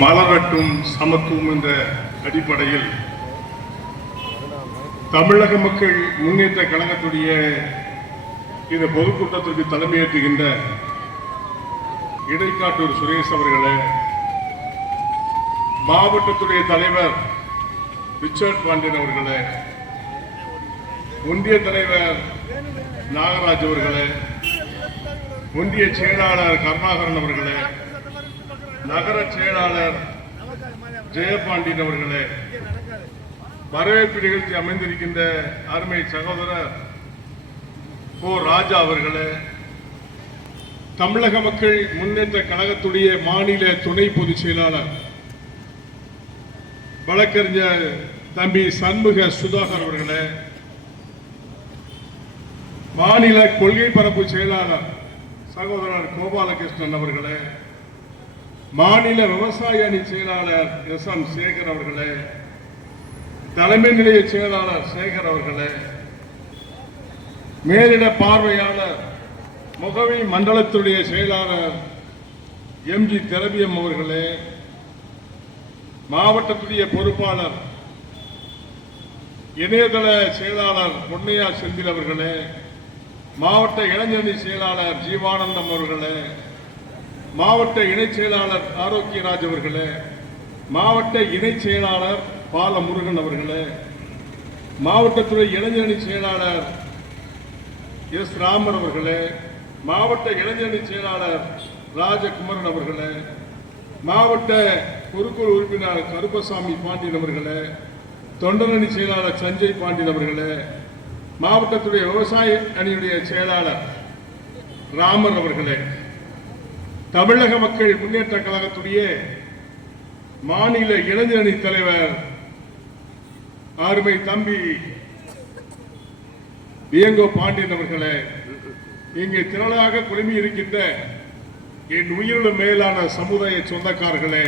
மலரட்டும் சமத்துவம் என்ற அடிப்படையில் தமிழக மக்கள் முன்னேற்ற கழகத்துடைய இந்த பொதுக்கூட்டத்திற்கு தலைமையேற்றுகின்ற இடைக்காட்டூர் சுரேஷ் அவர்களே, மாவட்டத்துடைய தலைவர் ரிச்சர்ட் பாண்டியன் அவர்களே, ஒன்றிய தலைவர் நாகராஜ் அவர்களே, ஒன்றிய செயலாளர் கருணாகரன் அவர்களே, நகர செயலாளர் ஜெயபாண்டியன் அவர்களே, வரவேற்பு நிகழ்ச்சி அமைந்திருக்கின்ற அருமை சகோதரர் ஓ ராஜா அவர்களே, தமிழக மக்கள் முன்னேற்ற கழகத்துடைய மாநில துணை பொதுச் செயலாளர் வழக்கறிஞர் தம்பி சண்முக சுதாகர் அவர்களே, மாநில கொள்கை பரப்பு செயலாளர் சகோதரர் கோபாலகிருஷ்ணன் அவர்களே, மாநில விவசாய அணி செயலாளர் எஸ்.எம். சேகர் அவர்களே, தலைமை நிலைய செயலாளர் சேகர் அவர்களே, மேலிட பார்வையாளர் முகவை மண்டலத்துடைய செயலாளர் எம்.ஜி. திரவியம் அவர்களே, மாவட்டத்துடைய பொறுப்பாளர் இணையதள செயலாளர் பொன்னையா செந்தில் அவர்களே, மாவட்ட இளைஞரணி செயலாளர் ஜீவானந்தம் அவர்களே, மாவட்ட இணை செயலாளர் ஆரோக்கியராஜ் அவர்களே, மாவட்ட இணை செயலாளர் பாலமுருகன் அவர்களே, மாவட்டத்துறை இளைஞரணி செயலாளர் எஸ். ராமர் அவர்களே, மாவட்ட இளைஞரணி செயலாளர் ராஜகுமரன் அவர்களே, மாவட்ட பொதுக்குழு உறுப்பினர் கருப்பசாமி பாண்டியன் அவர்களே, தொண்டரணி செயலாளர் சஞ்சய் பாண்டியன் அவர்களே, மாவட்டத்துடைய விவசாய அணியுடைய செயலாளர் ராமர் அவர்களே, தமிழக மக்கள் முன்னேற்ற கழகத்துடைய மாநில இளைஞரணி தலைவர் அருமை தம்பி வியங்கோ பாண்டியன் அவர்களே, இங்கே திரளாக குழுமி இருக்கின்ற என் உயிரிலும் மேலான சமுதாய சொந்தக்காரர்களே,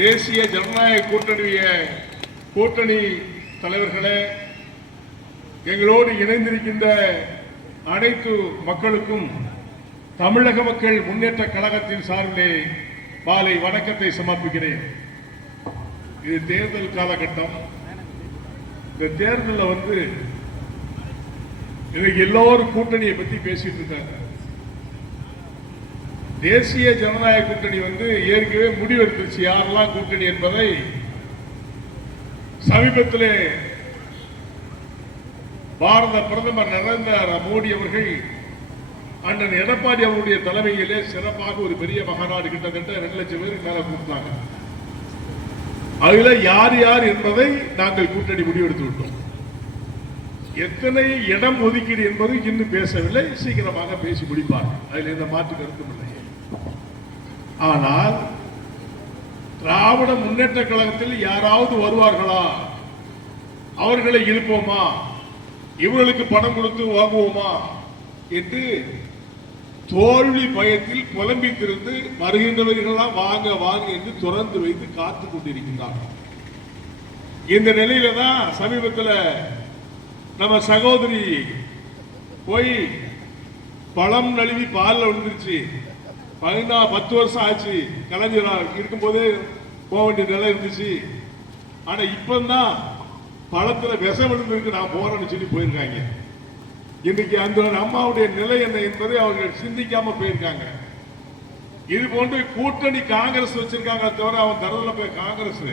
தேசிய ஜனநாயக கூட்டணி தலைவர்களே, எங்களோடு இணைந்திருக்கின்ற அனைத்து மக்களுக்கும் தமிழக மக்கள் முன்னேற்ற கழகத்தின் சார்பிலே மாலை வணக்கத்தை சமர்ப்பிக்கிறேன். இது தேர்தல் காலகட்டம். இந்த தேர்தலில் இன்னைக்கு எல்லோரும் கூட்டணியை பத்தி பேசிட்டு இருக்காங்க. தேசிய ஜனநாயக கூட்டணி ஏற்கனவே முடிவெடுத்துச்சு யாரெல்லாம் கூட்டணி என்பதை. சமீபத்தில் பாரத பிரதமர் நரேந்திர மோடி அவர்கள் அண்ணன் எடப்பாடி அவருடைய தலைமையிலே சிறப்பாக ஒரு பெரிய மகாநாடு கிட்டத்தட்ட 2 லட்சம் பேருக்கு மேல கூப்பிட்டாங்க. அதுல யார் யார் என்பதை நாங்கள் கூட்டணி முடிவெடுத்து விட்டோம். எத்தனை இடம் ஒதுக்கீடு என்பது இன்னும் பேசவில்லை. சீக்கிரமாக பேசி முடிப்பார்கள். அதில் எந்த மாற்று கருத்தும் இல்லை. ஆனால் திராவிட முன்னேற்ற கழகத்தில் யாராவது வருவார்களா, அவர்களை இழுப்போமா, இவர்களுக்கு பணம் கொடுத்து வாங்குவோமா என்று தோல்வி பயத்தில் புலம்பித்திருந்து வருகின்றவர்களெல்லாம் வாங்க வாங்க என்று துறந்து வைத்து காத்துக் கொண்டிருக்கின்றார்கள். இந்த நிலையில தான் சமீபத்தில் நம்ம சகோதரி போய் பழம் நழுவி பாலில் விழுந்துருச்சு. 10 வருஷம் ஆச்சு. கலைஞரா இருக்கும்போதே போக வேண்டிய நிலை இருந்துச்சு. ஆனா இப்பதான் பழத்துல விஷம் விழுந்திருக்கு, நான் போறேன்னு சொல்லி போயிருக்காங்க. இன்னைக்கு அந்த அம்மாவுடைய நிலை என்ன என்பதை அவர்கள் சிந்திக்காம போயிருக்காங்க. இது போன்று கூட்டணி காங்கிரஸ் வச்சிருக்காங்க தவிர அவன் தரதுல போய் காங்கிரஸ்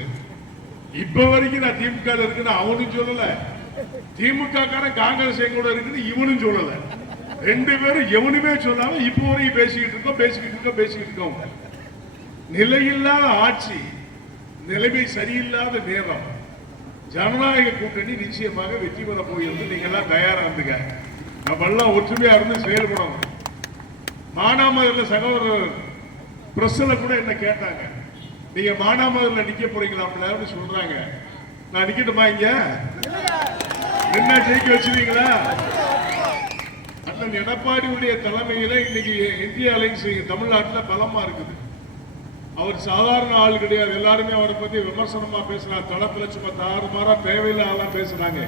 இப்ப வரைக்கும் நான் திமுக இருக்குன்னு அவனும் சொல்லல, திமுக காங்கிரஸ் எங்கூட இருக்குன்னு இவனும் சொல்லல. 2 பேரும் எவனுமே சொல்லாம இப்ப வரைக்கும் பேசிக்கிட்டு இருக்கோம். நிலையில்லாத ஆட்சி, நிலைமை சரியில்லாத நேரம். ஜனநாயக கூட்டணி நிச்சயமாக வெற்றி பெற போகிறது. நீங்க எல்லாம் தயாரா இருந்துங்க. நம்ம எல்லாம் ஒற்றுமையா இருந்து செயல்படணும். மானாமதுரையில் சகோதரர் பிரஸ்ல கூட என்ன கேட்டாங்க, நீங்க மானாமதுரையில் நிக்க போறீங்களா சொல்றாங்க. நான் நிக்கட்டுமா? இங்க என்ன ஜெயிக்க வச்சிருக்கீங்களா? அண்ணன் எடப்பாடியுடைய தலைமையில இன்னைக்கு இந்திய அலைன்ஸ் தமிழ்நாட்டில் பலமா இருக்குது. அவர் சாதாரண ஆள் கிடையாது. எல்லாருமே அவரை பத்தி விமர்சனமா பேசுறாங்க. தளத்துல சும்மா தாறுமாறா தேவையில்லை பேசுறாங்க.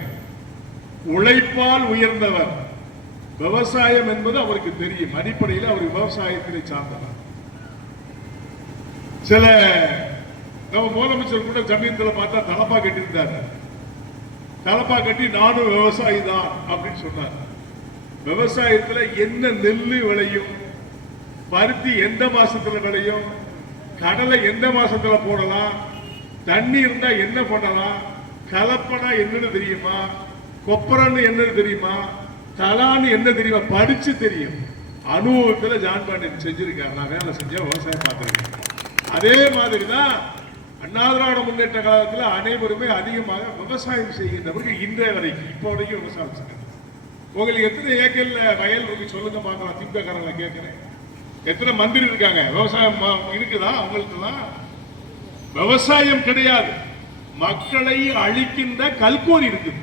உழைப்பால் உயர்ந்தவர். விவசாயம் என்பது அவருக்கு தெரியும். அடிப்படையில் அவர் விவசாயத்தினை சார்ந்தவர். சில நம்ம முதலமைச்சர் கூட சமயத்தில் பார்த்தா தலப்பா கட்டியிருந்தாரு. தலப்பா கட்டி நானும் விவசாயி தான் அப்படின்னு சொன்னார். விவசாயத்துல என்ன நெல்லு விளையும், பருத்தி எந்த மாசத்துல விளையும், கடலை எந்த மாசத்துல போடலாம், தண்ணி இருந்தா என்ன பண்ணலாம், கலப்பனா என்னன்னு தெரியுமா, கொப்பரன்னு என்னன்னு தெரியுமா, தலான்னு என்ன தெரியுமா, படிச்சு தெரியும். அனுபவத்துல ஜான் பாண்டியன் செஞ்சிருக்காரு. நான் வேலை செஞ்ச விவசாயம் பார்த்திருக்கேன். அதே மாதிரிதான் அண்ணா திராவிட முன்னேற்ற காலத்தில் அனைவருமே அதிகமாக விவசாயம் செய்கின்றவர்கள் இன்றைய வரைக்கும் இப்போ வரைக்கும் விவசாயம் செய்யணும். உங்களுக்கு எத்தனை ஏக்கர்ல வயல் இருக்கு சொல்லுங்க பார்க்கலாம். திமுக கேட்கிறேன், எத்தனை மந்திரி இருக்காங்க? விவசாயம் இருக்குதா? அவங்களுக்கு தான் விவசாயம் கிடையாது. மக்களை அழிக்கின்ற கல்கோரி இருக்குது.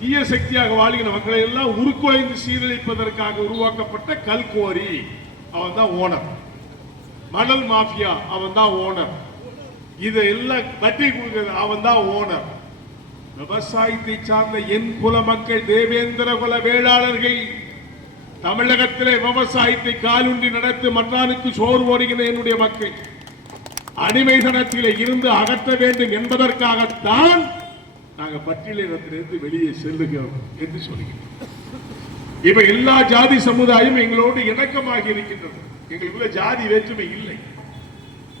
தீய சக்தியாக வாழ்கிற மக்களை எல்லாம் உருக்குலைந்து சீரழிப்பதற்காக உருவாக்கப்பட்ட கல்கோரி அவன் தான் ஓனர். மணல் மாஃபியா அவன் தான் ஓனர். இதெல்லாம் வட்டி கொடுக்கிறது அவன் தான் ஓனர். விவசாயத்தை சார்ந்த என் குல மக்கள், தேவேந்திர குல வேளாளர்கள், தமிழகத்திலே விவசாயத்தை காலுண்டி நடத்தி மன்னானுக்கு சோறு ஓடுகிற என்னுடைய மக்கள் அடிமைத்தனத்திலே இருந்து அகற்ற வேண்டும் என்பதற்காகத்தான் நாங்கள் பட்டியலிடத்திலிருந்து வெளியே செல்லுகிறோம் என்று சொல்லுகிறோம். இப்ப எல்லா ஜாதி சமுதாயம் எங்களோடு இணக்கமாக இருக்கின்றது. எங்களுக்குள்ள ஜாதி வேற்றுமை இல்லை.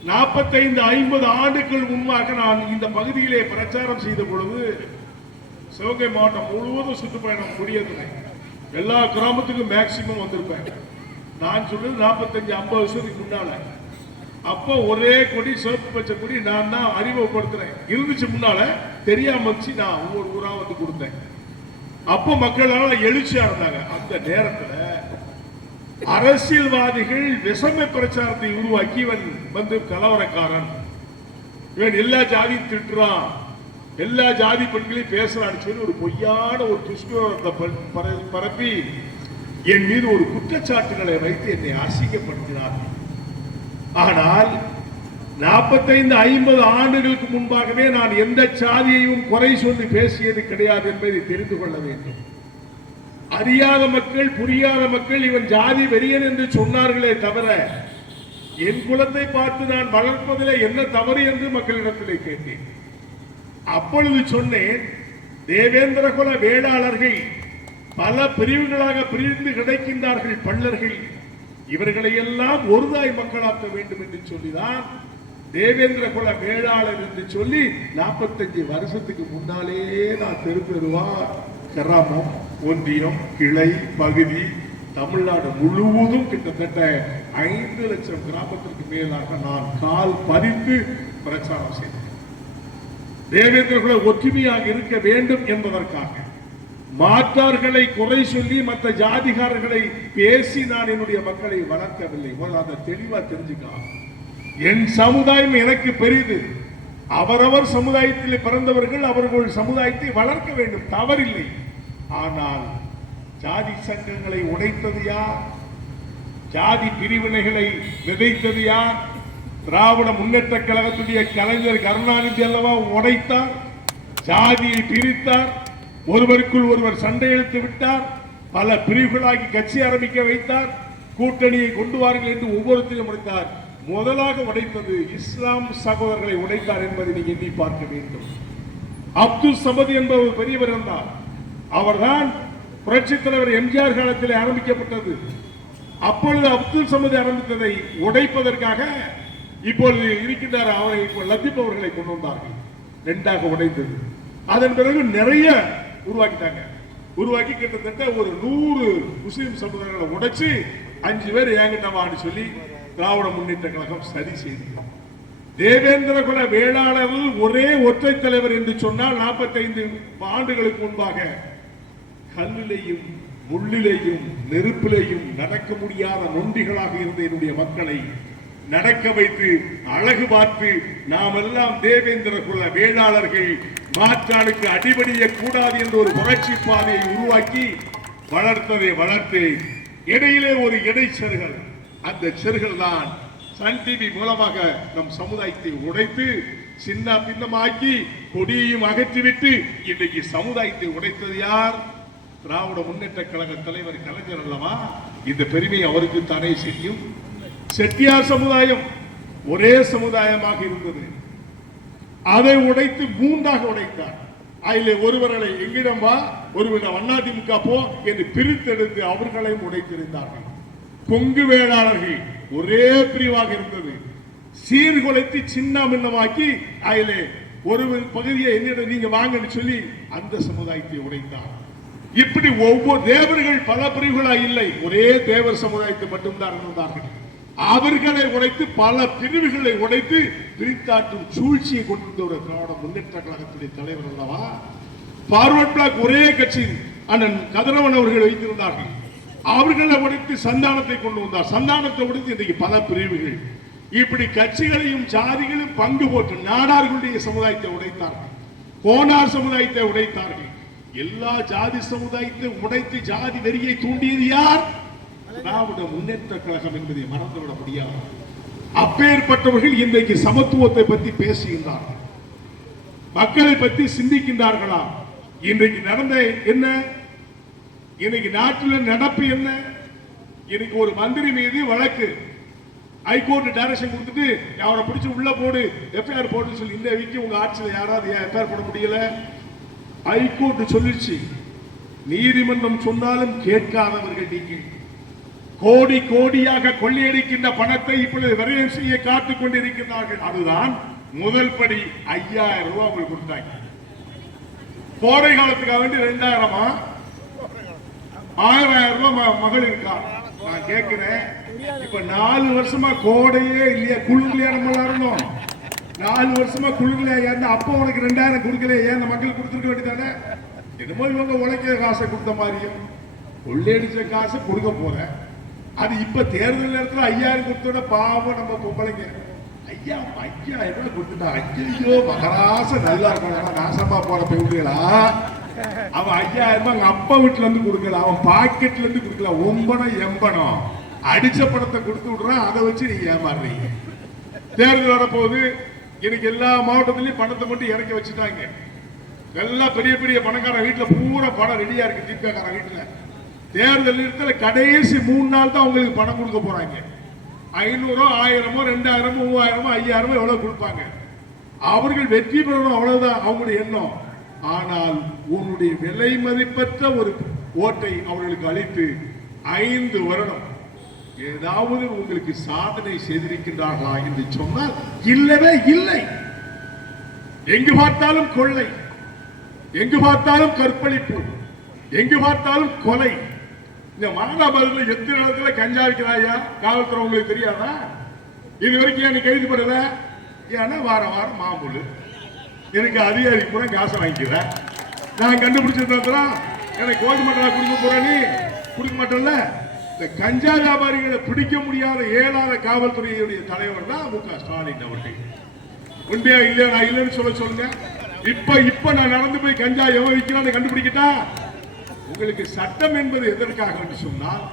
45-50 ஆண்டுகள் முன்பாக நான் இந்த பகுதியிலே பிரச்சாரம் செய்த பொழுது சிவகங்கை மாவட்டம் முழுவதும் சுற்றுப்பயணம் முடியதில்லை. எல்லா கிராமத்துக்கும் மேக்சிமம் வந்திருப்பேன். நான் சொல்றது 45-50 வருஷத்துக்கு முன்னால. அப்போ ஒரே கொடி, சிவப்பு பச்சை கொடி நான் தான் அறிமுகப்படுத்துறேன். இருந்துச்சு முன்னால, தெரியாம வச்சு நான் ஒவ்வொரு ஊரா வந்து கொடுத்தேன். அப்போ மக்களால் எழுச்சியா இருந்தாங்க. அந்த நேரத்தில் அரசியல்வாதிகள் விஷம பிரச்சாரத்தை உருவாக்கி இவன் வந்து கலவரக்காரன், இவன் எல்லா ஜாதியும் திட்டுறான், எல்லா ஜாதி பெண்களையும் பேசுறான்னு சொல்லி ஒரு பொய்யான ஒரு துஷ்பிரயோகத்தை பரப்பி என் மீது ஒரு குற்றச்சாட்டுகளை வைத்து என்னை அசிங்கப்படுத்தினார்கள். ஆனால் 45-50 ஆண்டுகளுக்கு முன்பாகவே நான் எந்த சாதியையும் குறை சொல்லி பேசியது கிடையாது என்பதை தெரிந்து கொள்ள வேண்டும். அறியாத மக்கள், புரியாத மக்கள் இவன் ஜாதி வெறியன் என்று சொன்னார்களே தவிர என் குலத்தை பார்த்து நான் வளர்ப்பதிலே என்ன தவறு என்று மக்களிடத்திலே கேட்டேன். அப்பொழுது சொன்னேன், தேவேந்திர குல வேளாளர்கள் பல பிரிவுகளாக பிரிந்து கிடைக்கின்றார்கள் பள்ளர்கள், இவர்களை எல்லாம் ஒருதாய் மக்களாக்க வேண்டும் என்று சொல்லிதான் தேவேந்திர குல வேளாளர் என்று சொல்லி 45 வருஷத்துக்கு முன்னாலே நான் திருப்பெருவா, கிராமம், ஒன்றியம், கிளை, பகுதி, தமிழ்நாடு முழுவதும் கிட்டத்தட்ட 5 லட்சம் கிராமத்திற்கு மேலாக நான் கால் பதித்து பிரச்சாரம் செய்தேன். தேவேந்திர குல ஒற்றுமையாக இருக்க வேண்டும் என்பதற்காக மாற்றார்களை குறை சொல்லி மற்ற ஜாதிகாரர்களை பேசி நான் என்னுடைய மக்களை வளர்க்கவில்லை. அதை தெளிவா தெரிஞ்சுக்கலாம். என் சமுதாயம் எனக்கு பெரிது. அவரவர் சமுதாயத்தில் பிறந்தவர்கள் அவர்கள் சமுதாயத்தை வளர்க்க வேண்டும், தவறில்லை. ஆனால் ஜாதி சங்கங்களை உடைத்தது யார்? ஜாதி பிரிவினைகளை விதைத்தது யார்? திராவிட முன்னேற்ற கழகத்துடைய கலைஞர் கருணாநிதி அல்லவா உடைத்தார், ஜாதியை பிரித்தார், ஒருவருக்குள் ஒருவர் சண்டை இழுத்து விட்டார், பல பிரிவுகளாகி கட்சி ஆரம்பிக்க வைத்தார், கூட்டணியை கொண்டு வாருங்கள் என்று ஒவ்வொருத்தையும் உடைத்தார். முதலாக உடைத்தது இஸ்லாம் சகோதரர்களை உடைத்தார் என்பதை நீங்க எண்ணி பார்க்க வேண்டும். அப்துல் சமது என்ற ஒரு பெரியவர் இருந்தார். அவர்தான் புரட்சித் தலைவர் எம்ஜிஆர் காலத்தில் ஆரம்பிக்கப்பட்டது. அப்பொழுது அப்துல் சமது ஆரம்பித்ததை உடைப்பதற்காக இப்பொழுது இருக்கின்றார் அவரை லத்தீப் அவர்களை கொண்டு வந்தார்கள். 2ஆக உடைத்தது. அதன் பிறகு நிறைய உருவாக்கிட்டாங்க. உருவாக்கி கிட்டத்தட்ட ஒரு 100 முஸ்லிம் சமுதாயங்களை உடைச்சு 5 பேர் ஏங்கிட்டவான்னு சொல்லி திராவிட முன்னேற்ற கழகம் சரி செய்தது. தேவேந்திர குல வேளாளர்கள் ஒரே ஒற்றை தலைவர் என்று சொன்னால் 45 ஆண்டுகளுக்கு முன்பாக கல்லிலையும் முள்ளிலையும் நெருப்பிலையும் நடக்க முடியாத நொண்டிகளாக இருந்த என்னுடைய மக்களை நடக்க வைத்து அழகு பார்த்து நாம் எல்லாம் தேவேந்திர குல வேளாளர்கள் மாற்றானுக்கு அடிபடிய கூடாது என்ற ஒரு புரட்சி பாதையை உருவாக்கி வளர்த்ததை வளர்த்து இடையிலே ஒரு இடைச்செருகள், அந்த செருகள் தான் சன் டிவி மூலமாக நம் சமுதாயத்தை உடைத்து சின்ன பின்னமாக்கி கொடியையும் அகற்றிவிட்டு இன்றைக்கு சமுதாயத்தை உடைத்தது யார்? திராவிட முன்னேற்ற கழக தலைவர் கலைஞர் அல்லவா? இந்த பெருமை அவருக்கு தானே செய்யும். செட்டியார் சமுதாயம் ஒரே சமுதாயமாக இருந்தது. அதை உடைத்து மூன்றாக உடைத்தார். அதிலே ஒருவர்களை எங்கிடம் வா, ஒருவரிடம் அதிமுக போ என்று பிரித்தெடுத்து அவர்களையும் உடைத்திருந்தார்கள். கொங்கு வேளாளர்கள் ஒரே பிரிவாக இருந்தது. சீர்குலைத்து சின்ன பின்னமாக்கி அதிலே ஒரு பகுதியை என்னிடம் நீங்க வாங்கன்னு சொல்லி அந்த சமுதாயத்தை உடைத்தார். இப்படி ஒவ்வொரு தேவர்கள் பல பிரிவுகளாக இல்லை, ஒரே தேவர் சமுதாயத்தை மட்டும்தான் இருந்தார்கள். அவர்களை உடைத்து பல பிரிவுகளை உடைத்து பிரித்தாற்றும் சூழ்ச்சியை கொண்டு ஒரு திராவிட முன்னேற்ற கழகத்துடைய தலைவர் அல்லவா. பார்வர்ட் பிளாக் ஒரே கட்சி அண்ணன் கதிரவன் அவர்கள் வைத்திருந்தார்கள். அவர்களை உடைத்து சந்தானத்தை கொண்டு வந்தார். சந்தானத்தை உடைத்து இன்றைக்கு பல பிரிவுகள். இப்படி கட்சிகளையும் ஜாதிகளும் பங்கு போட்டு நாடார்களுடைய சமுதாயத்தை உடைத்தார்கள், கோனார் சமுதாயத்தை உடைத்தார்கள். எல்லா ஜாதி சமுதாயத்தை உடைத்து ஜாதி வெறியை தூண்டியது யார்? திராவிட முன்னேற்ற கழகம் என்பதை மறந்துவிட முடியாது. அப்பேற்பட்டவர்கள் இன்றைக்கு சமத்துவத்தை பற்றி பேசுகின்றார்கள், மக்களை பற்றி சிந்திக்கின்றார்களா? இன்றைக்கு நடந்த என்ன? இன்னைக்கு நாட்டில் நடப்பு என்ன? இன்னைக்கு ஒரு மந்திரி மீது வழக்கு, ஹைகோர்ட் டைரக்ஷன் கொடுத்துட்டு அவரை பிடிச்சு உள்ள போடு, எஃப்ஐஆர் போட்டு சொல்லி, இந்த வீக்கு உங்க ஆட்சியில் யாராவது எஃப்ஐஆர் போட முடியல? ஹைகோர்ட் சொல்லிச்சு, நீதிமன்றம் சொன்னாலும் கேட்காதவர்கள் நீங்கள். கோடி கோடியாக கொள்ளையடிக்கின்ற பணத்தை இப்பொழுது விரயம் செய்ய காத்துக் கொண்டிருக்கிறார்கள். அதுதான் முதல் படி. 5000 ரூபாய் உங்களுக்கு கொடுத்தாங்க. கோடை காலத்துக்காக வேண்டி 2000 1000 ரூபாய் மகளிருக்கா? நான் கேட்கிறேன், இப்ப 4 வருஷமா கோடையே இல்லையா? குழுங்கலையா? நம்ம இருந்தோம் 4 வருஷமா குழுங்கலையா? அப்ப உனக்கு 2000 கொடுக்கலையே, ஏன் அந்த மக்களுக்கு கொடுத்துருக்க வேண்டியதானே? என்னமோ இவங்க உழைக்கிற காசை கொடுத்த மாதிரியும் கொள்ளையடிச்ச காசை கொடுக்க போற. அது இப்ப தேர்தல் நேரத்தில் 5000 கொடுத்தோட பாவம் நம்ம பொம்பளைங்க. 5000 ரூபாய் கொடுத்துட்டா, ஐயோ மகராச நல்லா இருக்கா, நாசமா போற பெண்களா? அவன் 5000 ரூபாய் அப்பா வீட்டுல இருந்து கொடுக்கல, அவன் பாக்கெட்ல இருந்து கொடுக்கல. ஒம்பனம் எம்பனம் அடிச்ச பணத்தை கொடுத்து விடுறான், அதை வச்சு நீங்க ஏமாறுறீங்க. தேர்தல் வரப்போகுது. இன்னைக்கு எல்லா மாவட்டத்திலையும் பணத்தை மட்டும் இறக்கி வச்சுட்டாங்க. எல்லாம் பெரிய பெரிய பணக்கார வீட்டுல பூரா பணம் ரெடியா இருக்கு. திமுக வீட்டுல தேர்தல் நேரத்தில் கடைசி 3 நாள் தான் அவங்களுக்கு பணம் கொடுக்க போறாங்க. 500, 1000, 2000, 3000, 5000 எவ்வளவு கொடுப்பாங்க. அவர்கள் வெற்றி பெறணும், அவ்வளவுதான் அவங்களுடைய எண்ணம். ஆனால் உன்னுடைய விலை மதிப்பற்ற ஒரு ஓட்டை அவர்களுக்கு அளித்து 5 வருடம் ஏதாவது உங்களுக்கு சாதனை செய்திருக்கின்றார்களா என்று சொன்னால் இல்லவே இல்லை. எங்கு பார்த்தாலும் கொள்ளை, எங்கு பார்த்தாலும் கற்பழிப்பு, எங்கு பார்த்தாலும் கொலை. இந்த மானாபாரத்தில் எத்தனை இடத்துல கஞ்சா இருக்கிறாயா? காவல்துறை உங்களுக்கு தெரியாதா? இது வரைக்கும் எனக்கு கைது பண்ணல. ஏன்னா வாரம் வாரம் மாமூல் எனக்கு அதிகாரி கூட காசை வாங்கிக்கிறேன். நான் கண்டுபிடிச்சிருந்தா எனக்கு கோடி மண்டலா கொடுக்க போறேன்னு கொடுக்க மாட்டேன்ல. இந்த கஞ்சா வியாபாரிகளை பிடிக்க முடியாத இயலாத காவல்துறையுடைய தலைவர் தான் மு க ஸ்டாலின் அவர்கள். உண்மையா இல்லையா? நான் இல்லைன்னு சொல்லுங்க. இப்ப நான் நடந்து போய் கஞ்சா எவன் விற்கிறான்னு கண்டுபிடிக்கிட்டா, உங்களுக்கு சட்டம் என்பது எதற்காக என்று சொன்னால்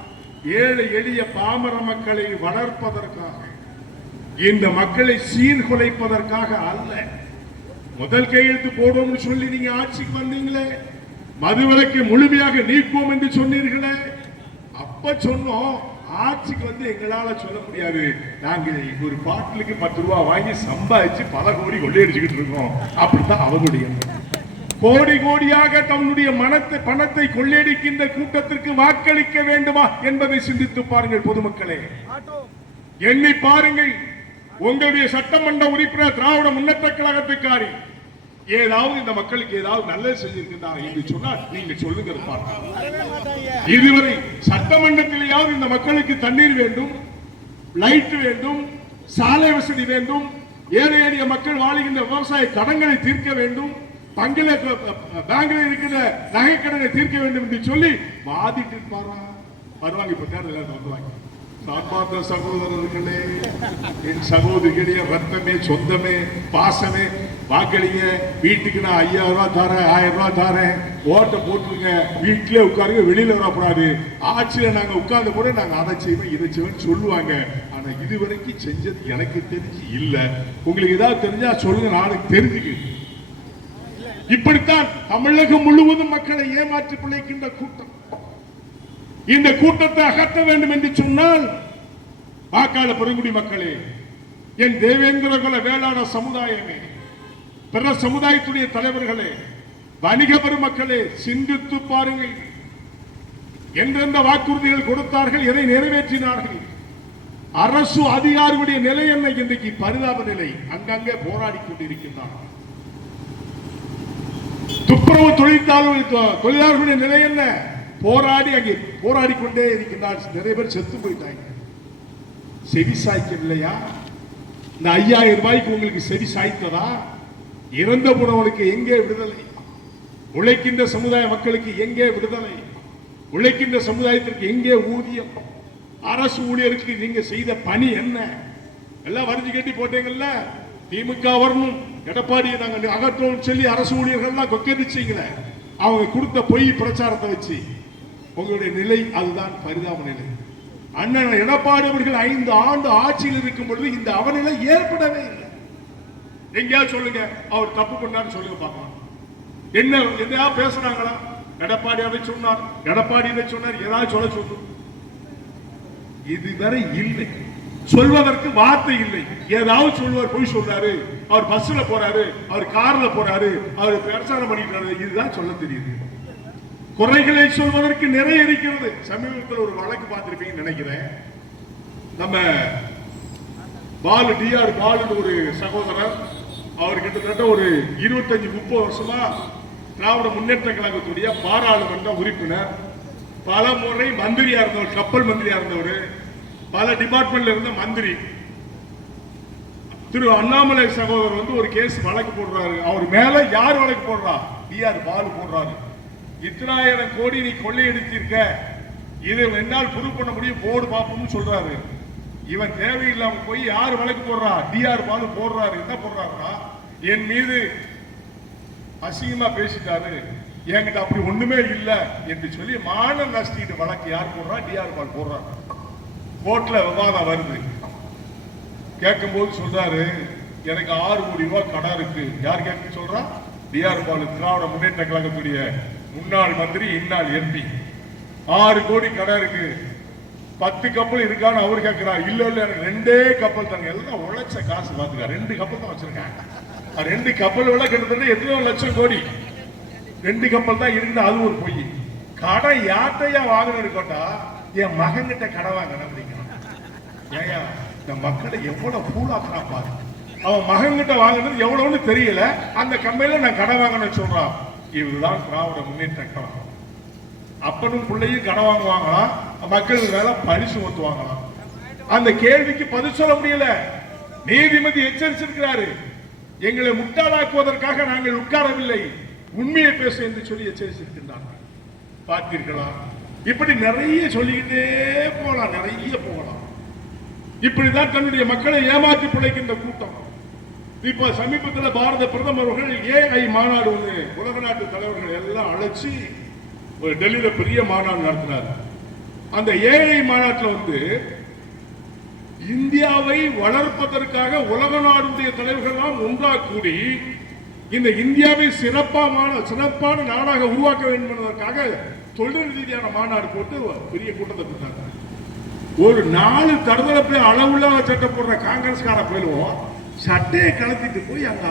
ஏழை எளிய பாமர மக்களை வளர்ப்பதற்காக, இந்த மக்களை சீர்குலைப்பதற்காக அல்ல. முதல் கையெழுத்து போடுவோம்னு சொல்லி நீங்க ஆட்சிக்கு வந்தீங்களே, மதுவிலக்கை முழுமையாக நீக்குவோம் என்று சொன்னீர்களே, அப்ப சொன்னோம். ஆட்சிக்கு வந்து எங்களால சொல்ல முடியாது, நாங்க ஒரு பாட்டிலுக்கு 10 ரூபாய் வாங்கி சம்பாதிச்சு பல கோடி கொள்ளையடிச்சுக்கிட்டு இருக்கோம். அப்படித்தான் அவங்களுடைய கோடி கோடியாக தன்னுடைய பணத்தை கொள்ளையடிக்கின்ற கூட்டத்திற்கு வாக்களிக்க வேண்டுமா என்பதை சிந்தித்து பாருங்கள் பொதுமக்களே. எண்ணி பாருங்கள். உங்களுடைய சட்டமன்ற உறுப்பினர் திராவிட முன்னேற்ற கழகத்துக்காரி ஏதாவது இந்த மக்களுக்கு ஏதாவது நல்லது செஞ்சிருக்கிறார் என்று சொன்னால் நீங்க சொல்லுங்க. இதுவரை சட்டமன்றத்திலேயாவது இந்த மக்களுக்கு தண்ணீர் வேண்டும், லைட் வேண்டும், சாலை வசதி வேண்டும், ஏழை எளிய மக்கள் வாழுகின்ற விவசாய கடன்களை தீர்க்க வேண்டும், பேங்க்ல இருக்கிற நகை கடனை தீர்க்க வேண்டும் என்று சொல்லி வாதிட்டு இருப்பாரா? வருவாங்க. இப்ப தேர்தல் வருவாங்க. சாப்பாத்த சகோதரர்களே, என் சகோதரிகளுடைய ரத்தமே, சொந்தமே, பாசமே, வாக்களிங்க. வீட்டுக்கு நான் 5000 ரூபாய் தரேன், 1000 ரூபாய் தரேன், ஓட்டை போட்டுருங்க, வீட்டிலே உட்காருங்க, வெளியில வரக்கூடாது. ஆட்சியில நாங்க உட்கார்ந்து கூட நாங்க அதை செய்வோம் இதை செய்வோம் சொல்லுவாங்க. ஆனா இதுவரைக்கும் செஞ்சது எனக்கு தெரிஞ்சு இல்ல. உங்களுக்கு ஏதாவது தெரிஞ்சா சொல்லுங்க, நாளைக்கு தெரிஞ்சுக்கு. இப்படித்தான் தமிழகம் முழுவதும் மக்களை ஏமாற்றி பிழைக்கின்ற கூட்டம். இந்த கூட்டத்தை அகற்ற வேண்டும் என்று சொன்னால் வாக்காளர் பெருங்குடி மக்களே, என் தேவேந்திர குல வேளாண் சமுதாயமே, பிற சமுதாயத்துடைய தலைவர்களே, வணிக பெருமக்களே, சிந்தித்து பாருங்கள். எந்தெந்த வாக்குறுதிகள் கொடுத்தார்கள், எதை நிறைவேற்றினார்கள்? அரசு அதிகாரிகளுடைய நிலை என்ன? இன்றைக்கு பரிதாப நிலை. அங்கங்கே போராடி கொண்டிருக்கின்றனர். துப்புரவு தொழிலாளர்களுடைய நிலை என்ன? போராடி அங்கே போராடி கொண்டே இருக்கின்றார். நிறைய பேர் செத்து போயிட்டாங்க. செவி சாய்க்கவில்லையா? இந்த 5000 ரூபாய்க்கு உங்களுக்கு செவி சாய்த்ததா? இறந்த போனவனுக்கு எங்கே விடுதலை? உழைக்கின்ற சமுதாய மக்களுக்கு எங்கே விடுதலை? உழைக்கின்ற சமுதாயத்திற்கு எங்கே ஊதியம்? அரசு ஊழியருக்கு நீங்க செய்த பணி என்ன? எல்லாம் வரிஞ்சு கட்டி போட்டீங்கல்ல. திமுக வரணும், எடப்பாடியை நாங்கள் அகற்றோம் சொல்லி அரசு ஊழியர்கள்லாம் கொக்கரிச்சீங்கள. அவங்க கொடுத்த பொய் பிரச்சாரத்தை வச்சு உங்களுடைய நிலை அதுதான் பரிதாப நிலை. அண்ணன் எடப்பாடி அவர்கள் 5 ஆண்டு ஆட்சியில் இருக்கும் பொழுது இந்த அவநிலை ஏற்படவே இல்லை. எங்கேயாவது சொல்லுங்க அவர் தப்பு பண்ணான்னு சொல்லுங்க பார்க்கலாம். என்ன பேசுறாங்களா? எடப்பாடி அதை சொன்னார், எடப்பாடி இதை சொன்னார், ஏதாவது சொல்ல சொல்லு. இதுவரை இல்லை, சொல்வதற்கு வார்த்தை இல்லை. ஏதாவது சொல்வார், போய் சொல்றாரு, அவர் பஸ்ல போறாரு, அவர் கார்ல போறாரு, அவர் பிரச்சாரம் பண்ணிட்டு, இதுதான் சொல்ல தெரியுது. குறைகளை சொல்வதற்கு நிறைய இருக்கிறது. சமீபத்தில் ஒரு வழக்கு பார்த்திருப்பீங்கன்னு நினைக்கிறேன். நம்ம பாலு டிஆர் பாலு ஒரு சகோதரர், அவர் கிட்டத்தட்ட ஒரு 25-30 வருஷமா திராவிட முன்னேற்ற கழகத்துடைய பாராளுமன்ற உறுப்பினர், பல முறை மந்திரியா இருந்தவர், கப்பல் மந்திரியா இருந்தவர், பல டிபார்ட்மெண்ட்ல இருந்த மந்திரி. திரு அண்ணாமலை சகோதரர் வந்து ஒரு கேஸ் வழக்கு போடுறாரு. அவர் மேல யார் வழக்கு போடுறா? டிஆர் பாலு போடுறாரு. 1000 கோடி நீ கொள்ளையடிச்சிருக்க, இதை என்னால் ப்ரூவ் பண்ண முடியும், போடு பாப்போம்னு சொல்றாரு. இவன் தேவையில்லாம போய் யார் வழக்கு போடுறா? டிஆர் பாலு போடுறாரு. என்ன போடுறாருன்னா, என் மீது அசிங்கமா பேசிட்டாரு, என்கிட்ட அப்படி ஒண்ணுமே இல்லை என்று சொல்லி மான நஷ்டீடு வழக்கு யார் போடுறா? டிஆர் பாலு போடுறாரு. கோர்ட்ல விவாதம் வருது. கேட்கும் போது சொல்றாரு, எனக்கு 6 கோடி ரூபாய் கடன் இருக்கு. யார் கேட்க சொல்றா? டிஆர் பாலு, திராவிட முன்னேற்ற கழகத்துடைய முன்னாள் மந்திரி, இந்நாள் எம்பி. 6 கோடி கடன் இருக்கு, 10 கப்பல் இருக்கான்னு அவர் கேட்கிறார். இல்ல இல்ல, எனக்கு 2 கப்பல் தாங்க. எல்லாம் உழைச்ச காசு பாத்துக்க, 2 கப்பல் தான் வச்சிருக்காங்க. 2 கப்பல் விட கிட்டத்தட்ட எத்தனை லட்சம் கோடி. 2 கப்பல் தான் இருந்து, அது ஒரு பொய். கடன் யார்ட்டையா வாங்கணும் இருக்கட்டா? என் மகன் கிட்ட கடன் வாங்கணும் அப்படிங்கிறான். ஏயா, இந்த மக்களை எவ்வளவு பூலாக்குறான் பாரு. அவன் மகன் கிட்ட வாங்கினது எவ்வளவுன்னு தெரியல, அந்த கம்பெனில நான் கடன் வாங்கணும்னு சொல்றான். இதுதான் திராவிட முன்னேற்ற கழகம். அப்பனும் பிள்ளையும் கடன் வாங்குவாங்களாம், மக்கள் மேல பழி சுமத்துவாங்களாம். அந்த கேள்விக்கு பதில் சொல்ல முடியல. நீதிபதி எச்சரிச்சிருக்கிறாரு, எங்களை முட்டாளாக்குவதற்காக நாங்கள் உட்காரவில்லை, உண்மையை பேச என்று சொல்லி எச்சரித்திருக்கின்றார்கள். பார்த்தீர்களா? இப்படி நிறைய சொல்லிக்கிட்டே போகலாம், நிறைய போகலாம். இப்படிதான் தன்னுடைய மக்களை ஏமாற்றி பிழைக்கின்ற கூட்டம். இப்ப சமீபத்தில் பாரத பிரதமர் அவர்கள் ஏஐ மாநாடு ஒன்று உலக நாட்டு தலைவர்கள் எல்லாம் அழைச்சி ஒரு டெல்லியில பெரிய மாநாடு நடத்தினார். அந்த ஏஐ மாநாட்டில் வந்து இந்தியாவை வளர்ப்பதற்காக உலக நாடுடைய தலைவர்கள் ஒன்றாக கூடி இந்த இந்தியாவை சிறப்பான நாடாக உருவாக்க வேண்டும் என்பதற்காக தொழில் ரீதியான மாநாடு போட்டு பெரிய கூட்டத்தை போட்டாங்க. ஒரு 4 தடவை அளவுள்ள சட்டை போடுற காங்கிரஸ்கார போயிடுவோம், சட்டையை கலத்திட்டு போய் அங்க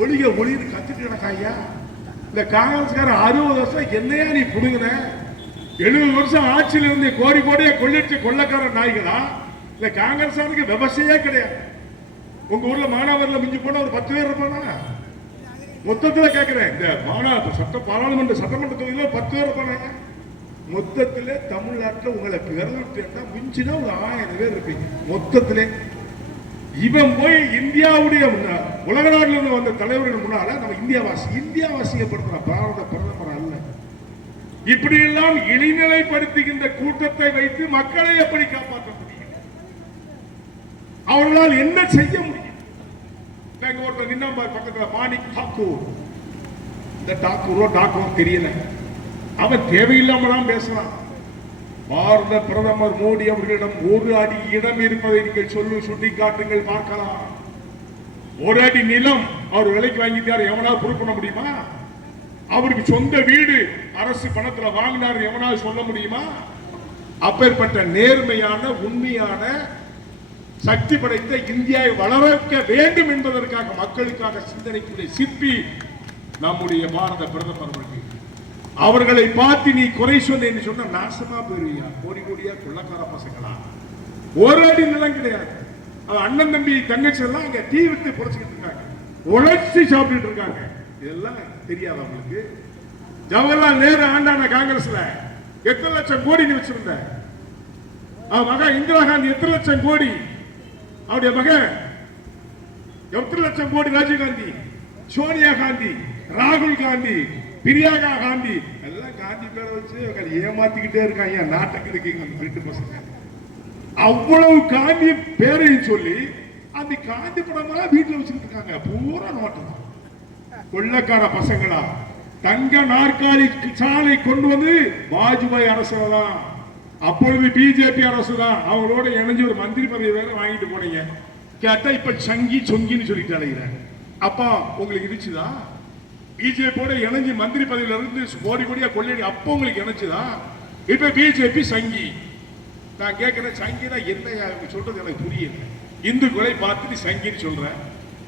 ஒளின்னு கத்திட்டு கிடக்காயா. இந்த காங்கிரஸ்கார 60 வருஷம் என்னையா நீ புடுங்கின? 70 வருஷம் ஆட்சியில் இருந்து கோடி கோடியை கொள்ளிட்டு கொள்ளக்கார நாய்களா? இல்ல காங்கிரஸானுக்கு விவசாயே கிடையாது. உங்க ஊர்ல மாணவர்ல மிஞ்சி போன ஒரு 10 பேர் இருப்பானா? மொத்தத்தில் கேட்கிறேன், இந்த மாநாடு பாராளுமன்ற சட்டமன்ற தொகுதியில் 10 பேர் இருப்பாங்க. மொத்தத்தில் தமிழ்நாட்டில் உங்களை பிறந்துட்டா மிஞ்சினா ஒரு 1000 பேர் இருப்பீங்க மொத்தத்திலே. இவன் போய் இந்தியாவுடைய உலக நாட்டில் வந்த தலைவர்கள் முன்னால நம்ம இந்தியாவாசியப்படுத்துற பாரத பிரதமர் அல்ல. இப்படி எல்லாம் இழிநிலைப்படுத்துகின்ற கூட்டத்தை வைத்து மக்களை எப்படி காப்பாற்ற முடியும்? அவர்களால் என்ன செய்ய முடியும்? ஒருத்தர் நின்னா பக்கத்துல மாணிக் தாக்கூர், இந்த டாக்கூர் தெரியல, அவன் தேவையில்லாமலாம் பேசலாம். பாரத பிரதமர் மோடி அவர்களிடம் 1 அடி இடம் இருப்பதை நீங்கள் சுட்டி காட்டுங்கள் பார்க்கலாம். 1 அடி நிலம் அவர் விலைக்கு வாங்கிட்டார், எவனாவது ப்ரூவ் பண்ண முடியுமா? அவருக்கு சொந்த வீடு அரசு பணத்தில் வாங்கினார், எவனாவது சொல்ல முடியுமா? அப்பேற்பட்ட நேர்மையான உண்மையான சக்தி படைத்த இந்தியாவை வளர்க்க வேண்டும் என்பதற்காக மக்களுக்காக சிந்தனைக்குரிய சிற்பி நம்முடைய பாரத பிரதமர் அவர்கள். அவர்களை பார்த்து நீ குறை சொன்ன சொன்ன நாசமா போயிருவியா? கோடி கோடியா கொள்ளக்கார பசங்களா? ஒரு அடி நிலம் கிடையாது. அண்ணன் தம்பி தங்கச்சி எல்லாம் அங்க தீ விட்டு புடைச்சுக்கிட்டு இருக்காங்க, உழைச்சி சாப்பிட்டு இருக்காங்க. இதெல்லாம் தெரியாது அவங்களுக்கு. ஜவஹர்லால் நேரு ஆண்டான காங்கிரஸ்ல எத்தனை லட்சம் கோடி நீ வச்சிருந்த? அவன் மகன் இந்திரா காந்தி எத்தனை லட்சம் கோடி? அவருடைய மகன் எத்தனை லட்சம் கோடி? ராஜீவ் காந்தி, சோனியா காந்தி, ராகுல் காந்தி, பிரியாங்கா காந்தி எல்லாம் காந்தி பேரை வச்சு ஏமாத்திக்கிட்டே இருக்காங்க. நாட்டுக்கு இருக்கீங்க அந்த ரெண்டு பசங்க. அவ்வளவு காந்தி பேரையும் சொல்லி அந்த காந்தி படம் வீட்டுல வச்சுக்கிட்டு இருக்காங்க. பூரா நோட்டம். கொள்ளக்கார பசங்களா? தங்க நாற்காலி சாலை கொண்டு வந்து வாஜ்பாய் அரசு தான், அப்பொழுது பிஜேபி அரசு தான். அவங்களோட இணைஞ்சு ஒரு மந்திரி பதவி வேற வாங்கிட்டு போனீங்க. கேட்டா இப்ப சங்கி சொங்கின்னு சொல்லிட்டு அழைக்கிறேன். அப்பா உங்களுக்கு இருந்துச்சுதா? பிஜேபியோட இணைஞ்சு மந்திரி பதவியில இருந்து கோடி கோடியா கொள்ளை அப்போ உங்களுக்கு இணைச்சுதா? இப்ப பிஜேபி சங்கி. நான் கேட்கிறேன், சங்கினா என்ன சொல்றது எனக்கு புரியல. இந்துக்களை பார்த்துட்டு சங்கின்னு சொல்றேன்.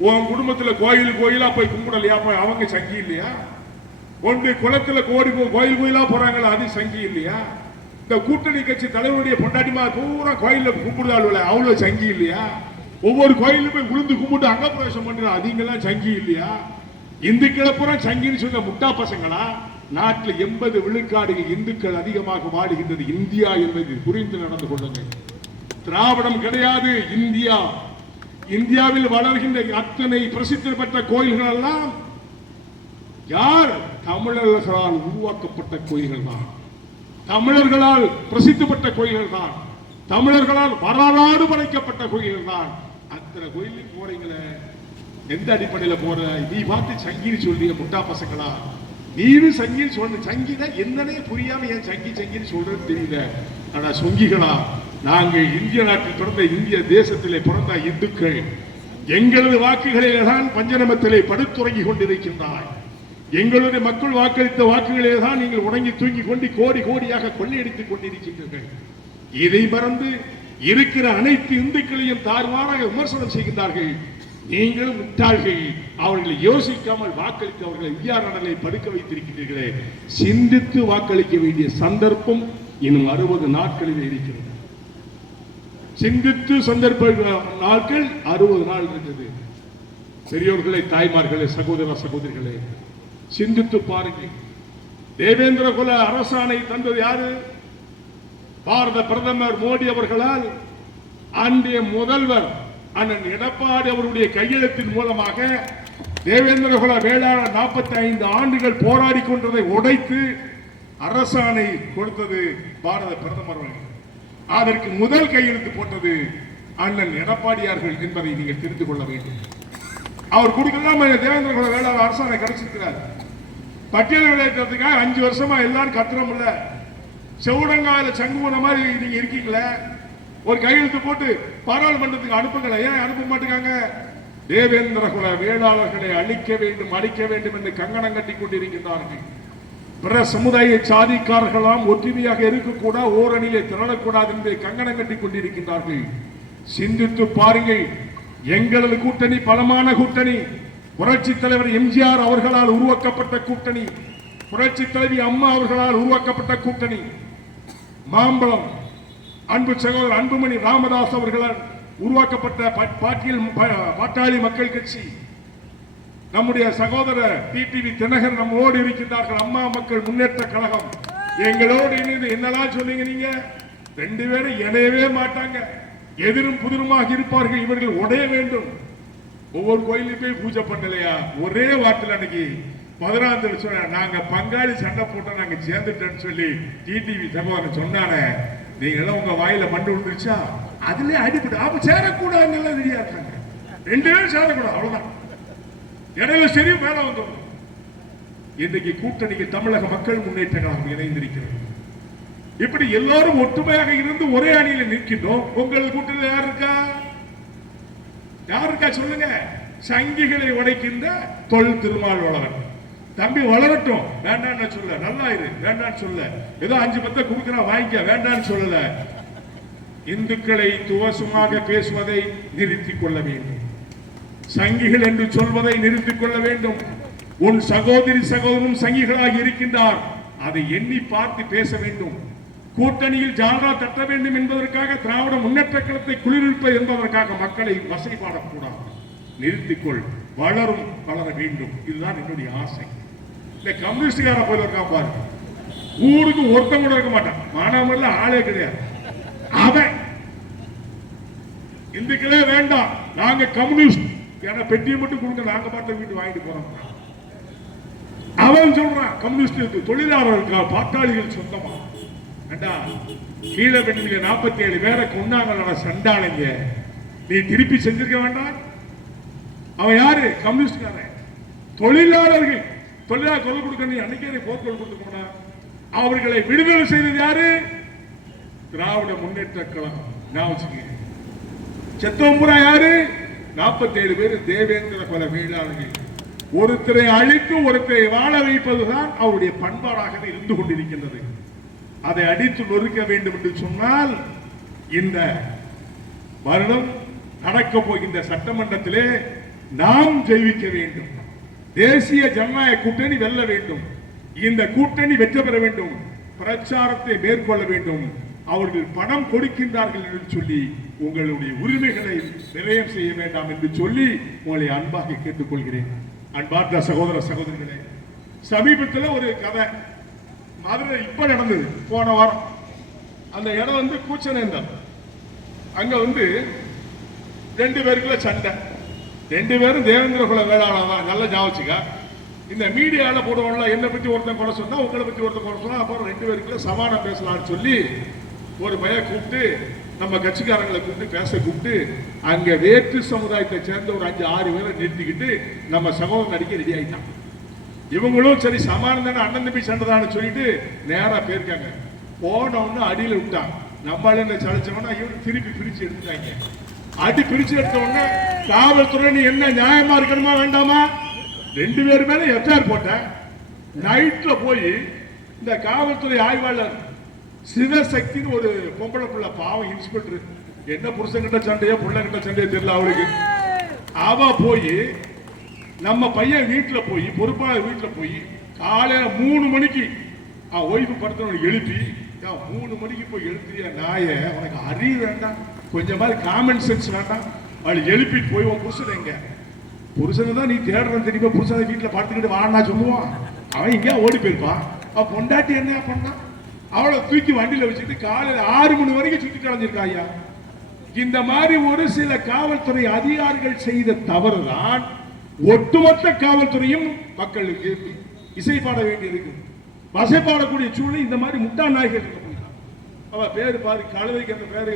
உன் குடும்பத்துல கோயில் கோயிலா போய் கும்பிடலையா? அவங்க சங்கி இல்லையா? ஒன்று குளத்துல கோயில் கோயிலா போறாங்களா? அது சங்கி இல்லையா? இந்த கூட்டணி கட்சி தலைவருடைய பொண்டாட்டிமா பூரா கோயில கும்பிடுதாள், அவ்வளவு சங்கி இல்லையா? ஒவ்வொரு கோயிலும் போய் உளுந்து கும்பிட்டு அங்க பிரவேசம் பண்ற அதுங்கெல்லாம் சங்கி இல்லையா? இந்துக்களை பூரா சங்கின்னு சொன்ன முட்டா பசங்களா? நாட்டில் 80 விழுக்காடுகள் இந்துக்கள் அதிகமாக வாழுகின்றது இந்தியா என்பது புரிந்து நடந்து கொள்ளுங்கள். திராவிடம் கிடையாது இந்தியா. இந்தியாவில் வளர்கின்ற அத்தனை பிரசித்தி பெற்ற கோயில்கள் எல்லாம் யார்? தமிழர்களால் உருவாக்கப்பட்ட கோயில்கள் தான். தமிழர்களால் பிரசித்தி பெற்ற கோயில்கள் தான். தமிழர்களால் வரலாறு படைக்கப்பட்ட கோயில்கள் தான். அத்தனை கோயிலுக்கு போறீங்களே, எந்த அடிப்படையில் போற? நீ பார்த்து சங்கின்னு சொல்றீங்க முட்டா பசங்களா? நீரும் சங்கின்னு சொல்ற. சங்கினா என்னன்னே புரியாம ஏன் சங்கி சங்கின்னு சொல்றது தெரியல. ஆனா சொங்கிகளா? நாங்கள் இந்திய நாட்டில் பிறந்த, இந்திய தேசத்திலே பிறந்த இந்துக்கள் எங்களது வாக்குகளிலே தான் பஞ்சநமத்திலே படுத்துறங்கி கொண்டிருக்கின்றாய். எங்களுடைய மக்கள் வாக்களித்த வாக்குகளிலே தான் நீங்கள் உறங்கி தூங்கி கொண்டு கோடி கோடியாக கொள்ளையடித்துக் கொண்டிருக்கின்றீர்கள். இதை மறந்து இருக்கிற அனைத்து இந்துக்களையும் தாறுமாறாக விமர்சனம் செய்கின்றார்கள். நீங்களும் முட்டாள்கள். அவர்களை யோசிக்காமல் வாக்களித்து அவர்களை விஆர் நடலை படுக்க வைத்திருக்கிறீர்களே. சிந்தித்து வாக்களிக்க வேண்டிய சந்தர்ப்பம் இன்னும் 60 நாட்களில் இருக்கிறது. சிந்தித்து சந்தர்ப்ப நாட்கள் 60 நாள் இருக்குது. பெரியோர்களே, தாய்மார்களே, சகோதர சகோதரிகளே, சிந்தித்து பாருங்கள். தேவேந்திர குல அரசாணை தந்தது யாரு? பாரத பிரதமர் மோடி அவர்களால் அன்றைய முதல்வர் அண்ணன் எடப்பாடி அவருடைய கையெழுத்தின் மூலமாக தேவேந்திர குல வேளாளர் 45 ஆண்டுகள் போராடி கொண்டதை உடைத்து அரசாணை கொடுத்தது பாரத பிரதமர் அவர்கள். அதற்கு முதல் கையெழுத்து போட்டது அண்ணன் எடப்பாடியார்கள் என்பதை நீங்கள் தெரிந்து கொள்ள வேண்டும். அவர் கொடுக்கலாம் தேவேந்திர குல வேளாளர் அரசாணை கிடைச்சிருக்கிறார். பட்டியல் விளையாட்டுறதுக்காக 5 வருஷமா எல்லாரும் கத்துறோம் இல்ல, செவுடங்கால சங்குமன மாதிரி நீங்க இருக்கீங்களே. ஒரு கையெழுத்து போட்டு பாராளுமன்றத்துக்கு அனுப்புங்களேன். ஏன் அனுப்ப மாட்டேங்காங்க? தேவேந்திர குல வேளாளர்களை அழிக்க வேண்டும் என்று கங்கணம் கட்டி கொண்டிருக்கின்றார்கள். பிற சமுதாய சாதிக்காரர்களாம் ஒற்றுமையாக இருக்கக்கூடாது, ஓரணியை திரளக்கூடாது என்று கங்கணம் கட்டி கொண்டிருக்கின்றார்கள். சிந்தித்து பாருங்கள். எங்களது கூட்டணி பலமான கூட்டணி. புரட்சி தலைவர் எம்ஜிஆர் அவர்களால் உருவாக்கப்பட்ட கூட்டணி, புரட்சி தலைவி அம்மா அவர்களால் உருவாக்கப்பட்ட கூட்டணி. மாம்பழம் அன்பு சகோதரர் அன்புமணி ராமதாஸ் அவர்களால் உருவாக்கப்பட்ட பாட்டாளி மக்கள் கட்சி. நம்முடைய சகோதரர் டிடிவி தினகரன் நம்மோடு இருக்கின்றார்கள். அம்மா மக்கள் முன்னேற்ற கழகம் எங்களோடு இணைந்து என்னெல்லாம் சொன்னீங்க நீங்க? 2 பேரும் இணையவே மாட்டாங்க, எதிரும் புதிருமாக இருப்பார்கள். இவர்கள் உடைய வேண்டும். ஒவ்வொரு கோயிலும் போய் பூஜை பண்ணலையா? ஒரே வார்த்தையில் அன்னைக்கு 16ஆம் தேதி சொன்ன, நாங்க பங்காளி சண்டை போட்டோம், நாங்க சேர்ந்துட்டோம்னு சொல்லி டிடிவி சகோதரன் சொன்னானே, நீங்க எல்லாம் உங்க வாயில மண்டு விழுந்துருச்சா? அதுல அடிப்பட்டு அப்ப சேரக்கூடாதுன்னு ரெடியா இருக்காங்க. 2 பேரும் சேரக்கூடாது, அவ்வளவுதான். இடையில சரி மேல வந்தோம். இன்றைக்கு கூட்டணிக்கு தமிழக மக்கள் முன்னேற்ற கழகம் இணைந்திருக்கிறது. இப்படி எல்லாரும் ஒற்றுமையாக இருந்து ஒரே அணியில் நிற்கின்றோம். உங்கள் கூட்டணியில் யார் இருக்கா? யார் இருக்கா சொல்லுங்க. சங்கிகளை உடைக்கின்ற தொல் திருமாவளவன் தம்பி வளரட்டும், வேண்டான்னு சொல்ல. நல்லா இரு, வேண்டான்னு சொல்ல. ஏதோ 5 பத்த கொடுக்குறான் வாங்கிக்க, வேண்டான்னு சொல்லல. இந்துக்களை துவசமாக பேசுவதை நிறுத்திக் கொள்ள வேண்டும். சங்கிகள் என்று சொல்வதை நிறுத்திக் கொள்ள வேண்டும். உன் சகோதரி சகோதரனும் சங்கிகளாக இருக்கின்றார், அதை எண்ணி பார்த்து பேச வேண்டும். கூட்டணியில் ஜால்ரா தட்ட வேண்டும் என்பதற்காக, திராவிட முன்னேற்ற கழகத்தை குளிர்விப்பது என்பதற்காக மக்களை வசைபாடக்கூடாது. நிறுத்திக்கொள், வளரும், வளர வேண்டும். இதுதான் என்னுடைய ஆசை. இந்த கம்யூனிஸ்டுக்கார போய் இருக்கான் பாரு, ஊருக்கு ஒருத்தம் கூட இருக்க மாட்டான், மாணவர்ல ஆளே கிடையாது. அவன் இந்துக்களே வேண்டாம், நாங்க கம்யூனிஸ்ட், ஏன்னா பெட்டியை மட்டும் கொடுங்க, நாங்க பார்த்த வீட்டு வாங்கிட்டு போறோம். அவன் சொல்றான் கம்யூனிஸ்ட் தொழிலாளர்கள் பாட்டாளிகள் சொந்தமா. கீழே பெண்ணில 47 பேரை கொண்டாங்க சண்டாளைங்க, நீ திருப்பி செஞ்சிருக்க வேண்டாம். அவன் யாரு? கம்யூனிஸ்ட்காரன். தொழிலாளர்கள் தொழிலாளர் கொலை கொடுக்க நீ அன்னைக்கே போர்க்கொள் கொடுத்து போனா, அவர்களை விடுதலை செய்தது யாரு? திராவிட முன்னேற்ற கழகம். நான் வச்சுக்கேன். செத்தோம்புரா யாரு? 47 பேர் தேவேந்திர கொலை வேளாளர்கள். ஒருத்தரை அழித்து ஒருத்தரை வாழ வைப்பதுதான் அவருடைய பண்பாடாக இருந்து கொண்டிருக்கின்றது. அதை அடித்து நொறுக்க வேண்டும் என்று சொன்னால் இந்த வருடம் நடக்கப் போகின்ற சட்டமன்றத்திலே நாம் ஜெயிக்க வேண்டும். தேசிய ஜனநாயக கூட்டணி வெல்ல வேண்டும். இந்த கூட்டணி வெற்றி பெற வேண்டும். பிரச்சாரத்தை மேற்கொள்ள வேண்டும். அவர்கள் பணம் கொடுக்கின்றார்கள் என்று சொல்லி உங்களுடைய உரிமைகளை நிர்ணயம் செய்ய வேண்டாம் என்று சொல்லி உங்களை அன்பாக கேட்டுக்கொள்கிறேன். அன்பார்ந்த சகோதர சகோதரிகளே, சமீபத்தில் ஒரு கதை மதுரை இப்ப நடந்தது, போன வாரம். அந்த இடம் கூச்சநேந்தம். அங்க 2 பேருக்குள்ள சண்டை. 2 பேரும் தேவேந்திர குல வேளாளர் தான். நல்ல ஞாபகம். இந்த மீடியால போடுவாங்களா, என்னை பத்தி ஒருத்தன் கொலை சொன்னா, உங்களை பத்தி ஒருத்தன் கொலை சொன்னா, அப்புறம் 2 பேருக்குள்ள சமானம் பேசலாம்னு சொல்லி ஒரு பைய கூப்பிட்டு, நம்ம கட்சிக்காரங்களை கூப்பிட்டு பேச கூப்பிட்டு, அங்க வேற்று சமுதாயத்தை சேர்ந்த ஒரு 5-6 பேரை நிறுத்திக்கிட்டு நம்ம சகோதரன் அடிக்க ரெடி ஆயிட்டான். இவங்களும் சரி சமானம் தானே, அண்ணன் தம்பி சண்டை தானே சொல்லிட்டு நேரா போயிருக்காங்க. போனவொன்னு அடியில விட்டான். நம்மளால என்ன சளைச்சவனா இவரு திருப்பி பிரிச்சு எடுத்துட்டாங்க. அடி பிரிச்சு எடுத்த உடனே காவல்துறை நீ என்ன நியாயமா இருக்கணுமா வேண்டாமா? 2 பேர் மேல எஃப்ஐஆர் போட்டேன். நைட்ல போய் இந்த காவல்துறை ஆய்வாளர் சிவசக்தின்னு ஒரு பொம்பளை புள்ள, பாவம் இன்ஸ்பெக்டர், என்ன புருஷன் கிட்ட சண்டையோ புள்ள கிட்ட சண்டையோ தெரியல அவளுக்கு. அவ போய் நம்ம பையன் வீட்டுல போய், பொறுப்பாளர் வீட்டுல போய் காலையில 3 மணிக்கு ஓய்வு படுத்த எழுப்பி, 3 மணிக்கு போய் எழுப்பிய நாய, உனக்கு அறிவு வேண்டாம், கொஞ்சம் மாதிரி காமன் சென்ஸ் வேண்டாம். அவள் எழுப்பிட்டு போய் உன் புருஷன் எங்க? புருஷனை தான் நீ தேடுறது தெரியுமா? புருஷனை வீட்டுல படுத்துக்கிட்டு வானா சொல்லுவான். அவன் இங்கே ஓடி போயிருப்பான். அவன் பொண்டாட்டி என்ன பண்ணான்? அவளை தூக்கி வண்டியில வச்சுட்டு காலையில 6 மணி வரைக்கும் சுத்தி கலைஞ்சிருக்காயா. இந்த மாதிரி ஒரு சில காவல்துறை அதிகாரிகள் செய்த தவறுதான் ஒட்டுமொத்த காவல்துறையும் மக்களுக்கு இசைப்பாட வேண்டியிருக்கு. வசைப்பாடக்கூடிய சூழ்நிலை இந்த மாதிரி முட்டா நாய்கள் இருக்க போயிட்டான். அவ பேரு பாரு, கழுதைக்கு அந்த பேரு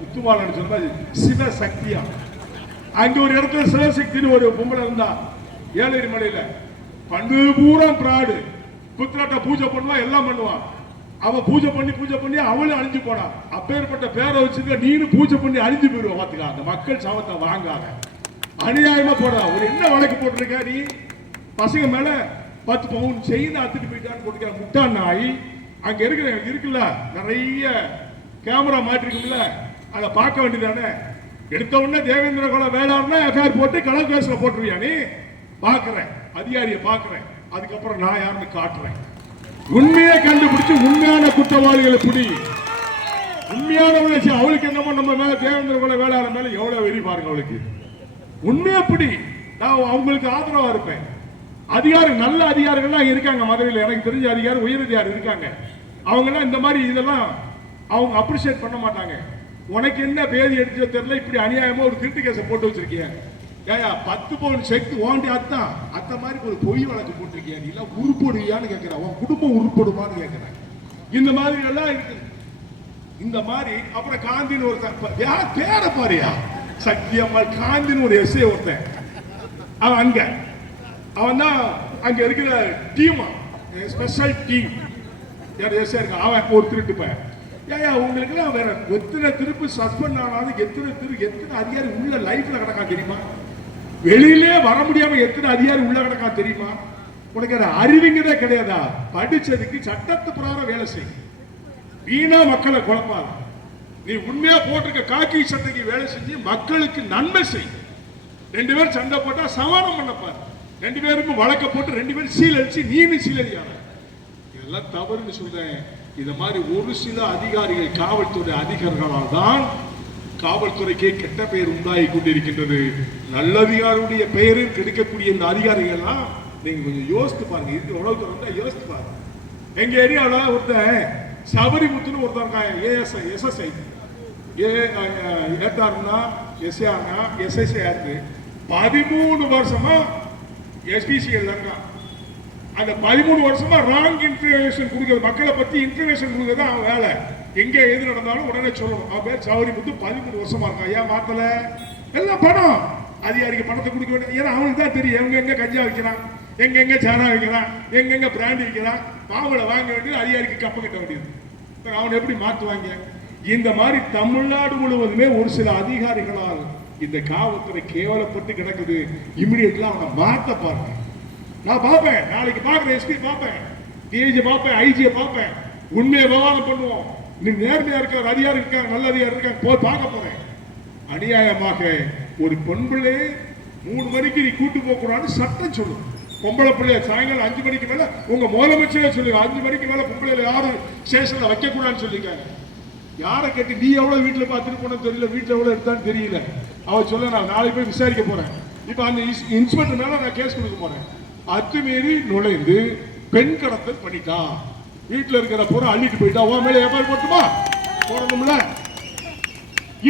முத்துமாலன்னு சொன்னா சிவசக்தியா. அங்க ஒரு இடத்துல சிவசக்தின்னு ஒரு பொம்பளை இருந்தா, ஏழரி மலையில பண்டு பூரா பிராடு, புத்திராட்ட பூஜை பண்ணுவான், எல்லாம் பண்ணுவான். அவ பூஜை பண்ணி அவளும் அழிஞ்சு போனா. அப்பேற்பட்ட பேரை வச்சுக்க நீனு பூஜை பண்ணி அழிஞ்சு போயிடுவா. பாத்துக்கா, அந்த மக்கள் சாபத்தை வாங்காத, அநியாயமா போடுறா. ஒரு என்ன வழக்கு போட்டிருக்க நீ? பசங்க மேல 10 பவுன் செயின் அத்துட்டு போயிட்டான்னு போட்டுக்க முட்டா நாய். அங்க இருக்குல்ல நிறைய கேமரா மாட்டிருக்கும்ல, அதை பார்க்க வேண்டியதானே. எடுத்த உடனே தேவேந்திர குல வேளாண்மை எஃப்ஐஆர் போட்டு கலர் கேஸ்ல போட்டுருவியா நீ? பாக்குறேன், அதிகாரியை பாக்குறேன், அதுக்கப்புறம் நான் யாருன்னு காட்டுறேன். உண்மையை கண்டுபிடிச்சு உண்மையான குற்றவாளிகளை பிடி. உண்மையான அவளுக்கு என்னமோ நம்ம மேல தேவேந்திர குல வேளாண் மேல எவ்வளவு வெறி பாருங்க. அவளுக்கு உண்மையை பிடி. நான் அவங்களுக்கு ஆதரவா இருப்பேன். அதிகாரி, நல்ல அதிகாரிகள்லாம் இருக்காங்க மதுரையில். எனக்கு தெரிஞ்ச அதிகாரி, உயர் அதிகாரி இருக்காங்க. அவங்க எல்லாம் இந்த மாதிரி இதெல்லாம் அவங்க அப்ரிஷியேட் பண்ண மாட்டாங்க. உனக்கு என்ன பேதி எடுத்து தெரியல, இப்படி அநியாயமா ஒரு திருட்டு கேஸை போட்டு வச்சிருக்கீங்க. ஏயா 10 பவுன் செக் ஓண்டி அத்த மாதிரி ஒரு பொய் வழக்கு போட்டிருக்கியா? நீ எல்லாம் உருப்படுவியான்னு கேட்கிறேன். உன் குடும்பம் உருப்படுமான்னு கேட்கிறேன். இந்த மாதிரி எல்லாம் இருக்கு. இந்த மாதிரி அப்புறம் காந்தின்னு ஒருத்தன் பேர பாரியா, சக்தியம்மாள் காந்தின்னு ஒரு எஸ்ஏ ஒருத்தன். அவன் அவன் தான் அங்க இருக்கிற டீமா, ஸ்பெஷல் டீம் எஸ்ஏ இருக்கான். அவன் ஒரு திருட்டு பையன். ஏயா உங்களுக்கு எல்லாம் வேற எத்தனை திருப்பு சஸ்பெண்ட் ஆனாலும் எத்தனை அதிகாரி உள்ள லைஃப்ல கிடக்கா தெரியுமா? வெளியிலே வர முடியாம எத்தனை அதிகாரி உள்ள கிடக்கா தெரியுமா? உனக்கு அறிவிங்கதே கிடையாதா? படிச்சதுக்கு சட்டத்து பிரகாரம் வேலை செய்யும். வீணா மக்களை குழப்பாத. நீ உண்மையா போட்டிருக்க காக்கி சட்டைக்கு வேலை செஞ்சு மக்களுக்கு நன்மை செய். 2 பேரும் சண்டை போட்டா சமாதானம் பண்ணப்பாரு. 2 பேருக்கும் வழக்க போட்டு 2 பேரும் சீல் அடிச்சு நீனு சீலடியான இதெல்லாம் தவறுன்னு சொல்றேன். இந்த மாதிரி ஒரு சில அதிகாரிகள், காவல்துறை அதிகாரிகளால் தான் காவல்துறைக்கே கெட்ட பெயர் உண்டாகி கொண்டிருக்கின்றது. நல்ல அதிகாரியுடைய பெயரில் கெடுக்கக்கூடிய இந்த அதிகாரிகள்லாம் நீங்க கொஞ்சம் யோசித்து பாருங்க. இருக்கிற உலகத்துல வந்தா யோசித்து பாருங்க. எங்க ஏரியாவில் ஒருத்தன் சபரிமுத்துன்னு ஒருத்தன் இருக்காங்க. ஏஎஸ்ஐ எஸ்எஸ்ஐ ஏத்தாருன்னா எஸ்ஐசியா இருக்கு. 13 வருஷமா எஸ்பிசிஎல் இருக்கான். அந்த 13 வருஷமா ராங் இன்ஃபர்மேஷன் கொடுக்குறது, மக்களை பத்தி இன்ஃபர்மேஷன் கொடுக்குறது அவன் வேலை. எங்க எது நடந்தாலும் உடனே சொல்லணும். அவன் பேர் சௌரிமுத்து. 13 வருஷமா இருக்கான். ஏன் மாத்தல? எல்லாம் பணம். அதிகாரிக்கு பணத்தை கொடுக்க வேண்டிய, ஏன்னா அவனுக்கு தான் தெரியும் எங்க எங்க கஞ்சா வைக்கிறான், எங்கெங்க சாரா வைக்கிறான், எங்கெங்க பிராண்டி வைக்கிறான். மாவுளை வாங்க வேண்டியது அதிகாரிக்கு கப்ப கட்ட வேண்டியது. அவனை எப்படி மாற்றுவாங்க? இந்த மாதிரி தமிழ்நாடு முழுவதுமே ஒரு சில அதிகாரிகளால் இந்த காவல்துறை கேவலப்பட்டு கிடக்குது. இமிடியேட்லா அவனை மாத்த பாருங்க. நான் பார்ப்பேன், நாளைக்கு பார்க்குறேன், எஸ்பி பார்ப்பேன், டிஐஜி பார்ப்பேன், ஐஜியை பார்ப்பேன். உண்மையை விவாதம் பண்ணுவோம். நீ நேர்மையா இருக்க ஒரு அதிகாரி இருக்காங்க, நல்ல அதிகாரி இருக்காங்க, போய் பார்க்க போறேன். அநியாயமாக ஒரு பெண் பிள்ளை 3 மணிக்கு நீ கூட்டு போக கூடாதுன்னு சட்டம் சொல்லுங்க. பொம்பளை பிள்ளைய சாயங்காலம் 5 மணிக்கு மேல உங்க முதலமைச்சரே சொல்லுங்க, 5 மணிக்கு மேல பொம்பளையில யாரும் ஸ்டேஷன்ல வைக்க கூடாதுன்னு சொல்லிருக்காங்க. யாரை கேட்டு நீ எவ்வளவு வீட்டுல பார்த்துட்டு போன தெரியல, வீட்டுல எவ்வளவு எடுத்தான்னு தெரியல. அவ சொல்ல நான் நாளைக்கு போய் விசாரிக்க போறேன். இப்ப அந்த இன்ஸ்பெக்டர் மேல நான் கேஸ் கொடுக்க போறேன். அத்துமீறி நுழைந்து பெண் கடத்தல் பண்ணிட்டான், வீட்டுல இருக்கிற பொருள் அள்ளிட்டு போயிட்டா, உன் மேல எவ்வளவு போட்டுமா போடணும்ல.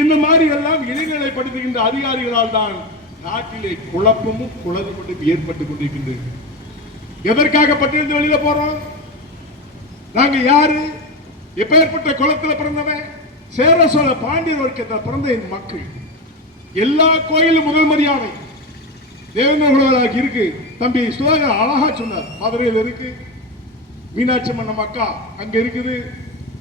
இந்த மாதிரி எல்லாம் இளைஞரைப்படுத்துகின்ற அதிகாரிகளால் தான் நாட்டிலே குழப்பமும் குழப்பமும் ஏற்பட்டுக் கொண்டிருக்கின்றது. எதற்காக பட்டியலிருந்து வெளியில போறோம்? நாங்க யாரு? எப்பேற்பட்ட குளத்துல பிறந்தவன்? சேர சோழ பாண்டியர் வர்க்கத்தில் பிறந்த இந்த மக்கள். எல்லா கோயிலும் முதல் மரியாதை தேவேந்திர இருக்கு. தம்பி சுதாகர் அழகா சொன்னார். மதுரையில் இருக்கு, மீனாட்சி அம்மன் அக்கா அங்க இருக்குது,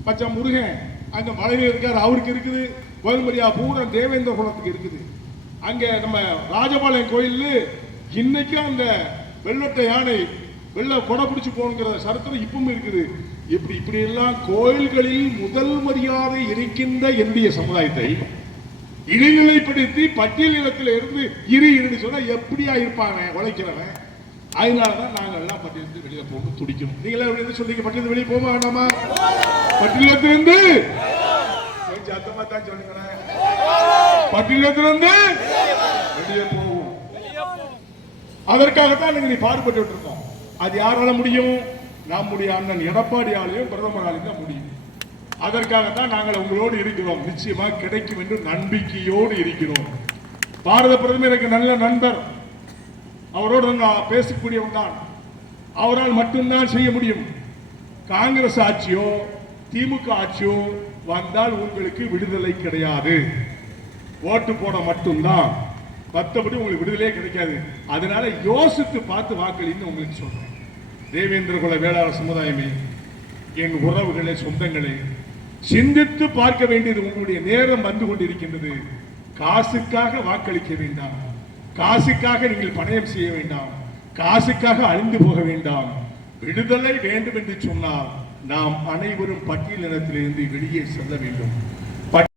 பச்சை முருகன் அங்க மலையில இருக்காரு, அவருக்கு இருக்குது. முதல் மரியாதை பூரா தேவேந்திர குலத்துக்கு இருக்குது. அங்க நம்ம ராஜபாளையம் கோயில் இன்னைக்கும் அந்த வெள்ளட்ட யானை வெள்ள கொடை பிடிச்சு போங்கிற சரித்திரம் இப்பவும் இருக்குது. இப்படி எல்லாம் கோயில்களில் முதல் மரியாதை இருக்கின்ற என்னுடைய சமுதாயத்தை இடைநிலைப்படுத்தி பட்டியல் இனத்தில் இருந்து இருன்னு சொன்னா எப்படியா இருப்பாங்க உழைக்கிறவன்? அதனாலதான் நாங்க எல்லாம் பட்டியலிருந்து வெளியில போகணும் துடிக்கணும். நீங்களா எப்படி சொல்றீங்க? பட்டியலிருந்து வெளியே போக வேண்டாமா? பட்டியலிருந்து சத்தமா தான் சொல்லுங்களேன். பட்டியலிருந்து வெளியே போகும். அதற்காகத்தான் நீங்க பாடுபட்டு இருக்கோம். அது யாரால முடியும்? நம்முடைய அண்ணன் எடப்பாடியாலையும் பிரதமராலையும் தான் முடியும். அதற்காகத்தான் நாங்கள் உங்களோடு இருக்கிறோம். நிச்சயமா கிடைக்கும் என்று நம்பிக்கையோடு இருக்கிறோம். பாரத பிரதமர் எனக்கு நல்ல நண்பர், அவரோடு நான் பேசக்கூடியவன் தான். அவரால் மட்டும்தான் செய்ய முடியும். காங்கிரஸ் ஆட்சியோ திமுக ஆட்சியோ வந்தால் உங்களுக்கு விடுதலை கிடையாது. ஓட்டு போட மட்டும்தான், மற்றபடி உங்களுக்கு விடுதலையே கிடைக்காது. அதனால யோசித்து பார்த்து வாக்களின்னு உங்களுக்கு சொல்றேன். தேவேந்திர குல வேளாளர் சமுதாயமே, என் உறவுகளே, சொந்தங்களே, சிந்தித்து பார்க்க வேண்டியது உங்களுடைய நேரம் வந்து கொண்டிருக்கின்றது. காசுக்காக வாக்களிக்க வேண்டாம், காசுக்காக நீங்கள் பணயம் செய்ய வேண்டாம், காசுக்காக அழிந்து போக வேண்டாம். விடுதலை வேண்டும் என்று சொன்னால் நாம் அனைவரும் பட்டியலினத்திலிருந்து வெளியே செல்ல வேண்டும்.